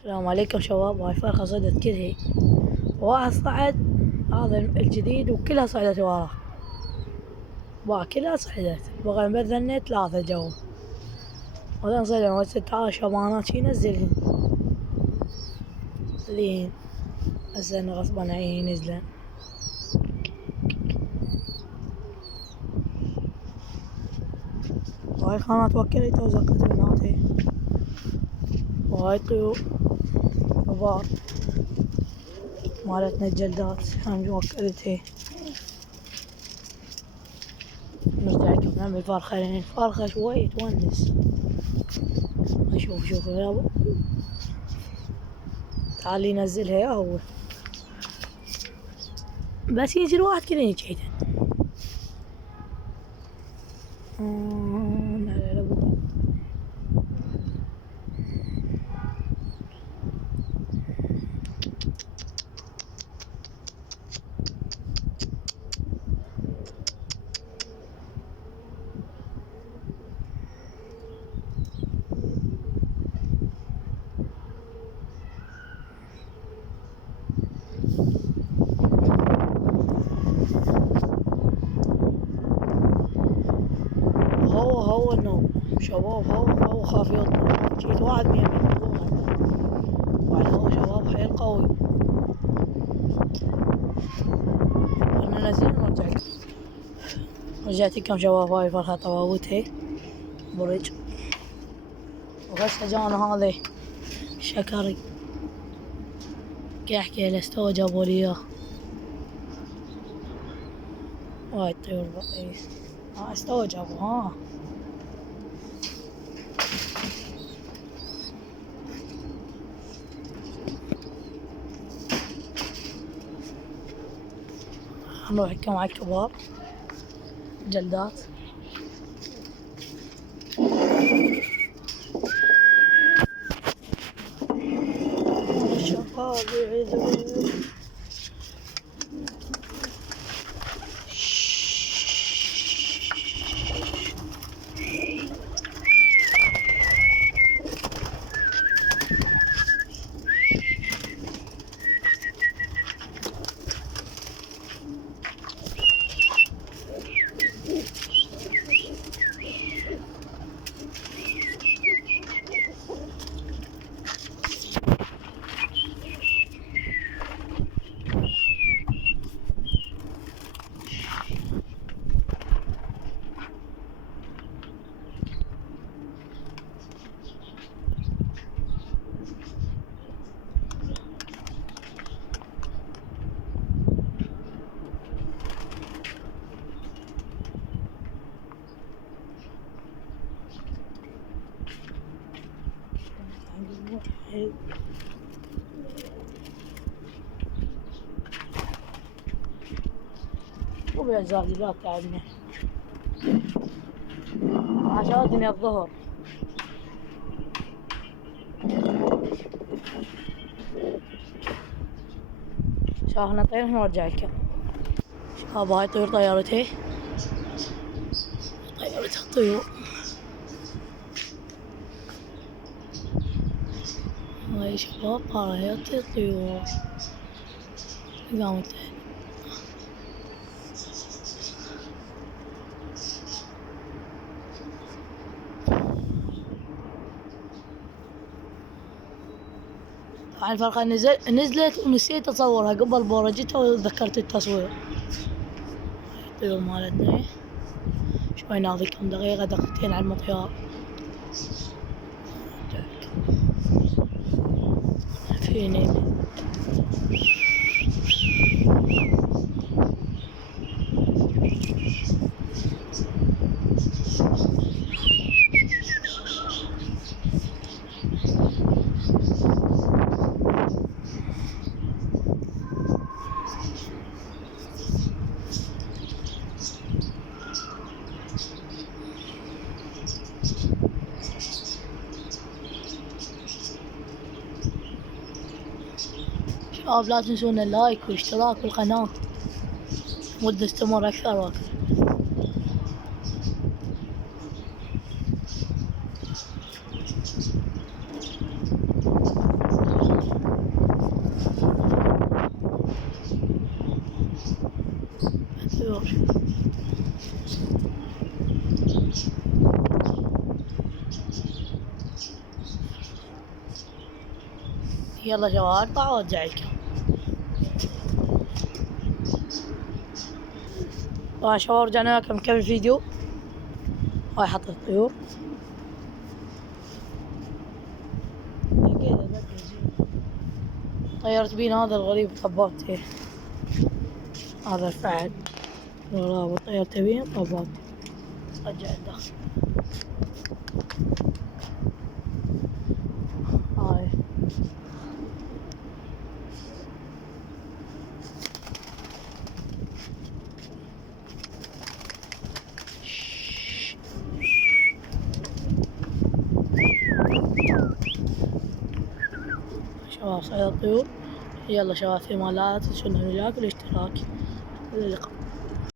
السلام عليكم شباب. هاي فرخة صعدت كلهي، واحد صعد هذا الجديد وكلها صعدت وراه، كلها صعدت. بغى نبذنت 3 جو، وذن صعدوا قلت تعال شبانات شي نزلهن لين هسه انا غصبا عيني نزلن. وهاي خانات وكلت وزقت بناتي، وهاي طيور كبار مالتنا الجلدات هم وكلتها. نرجع لكم نعمل فرخة لان الفرخة شوي تونس. شوف يابا، تعال ينزلها يا هو، بس ينزل واحد كذا يجيده. هو النوم شباب، هو خاف يطلع. جيت واحد من يمين وعلى هو شباب حيل قوي. انا نزلت رجعت لكم شباب. هاي فرخة طواوتها برج، وهسه جانا هذا شكري كيحكي له استوى جابوا لي اياه. هاي الطيور الرئيس استوى جابوا نروح لكم على الكبار جلدات. الشباب يعيدون وبيع زاهدات تعبنا عشان الظهر. شاهنا طير نرجع لكم شباب. هاي طيور طيارتي الطيور. هاي شباب طيارات الطيور قامت. هاي الفرخة نزلت ونسيت اصورها قبل بورجتها وذكرت التصوير. الطيور مالتنا شوي ناظي كم دقيقة 2 على المطيار. فيني شباب، لا تنسون اللايك والاشتراك بالقناة ودي استمر أكثر وأكثر. يلا شباب اطلع وارجع لكم. طبعا شباب رجعنا لكم نكمل فيديو. هاي حط الطيور. طيرت بينا هذا الغريب طبابتي. هذا الفعل الغراب طيرت بيه طبابتي. رجع الدخل. هاي شباب صيد الطيور. يلا شباب في مالات تنسوا اللايك والاشتراك. إلى اللقاء.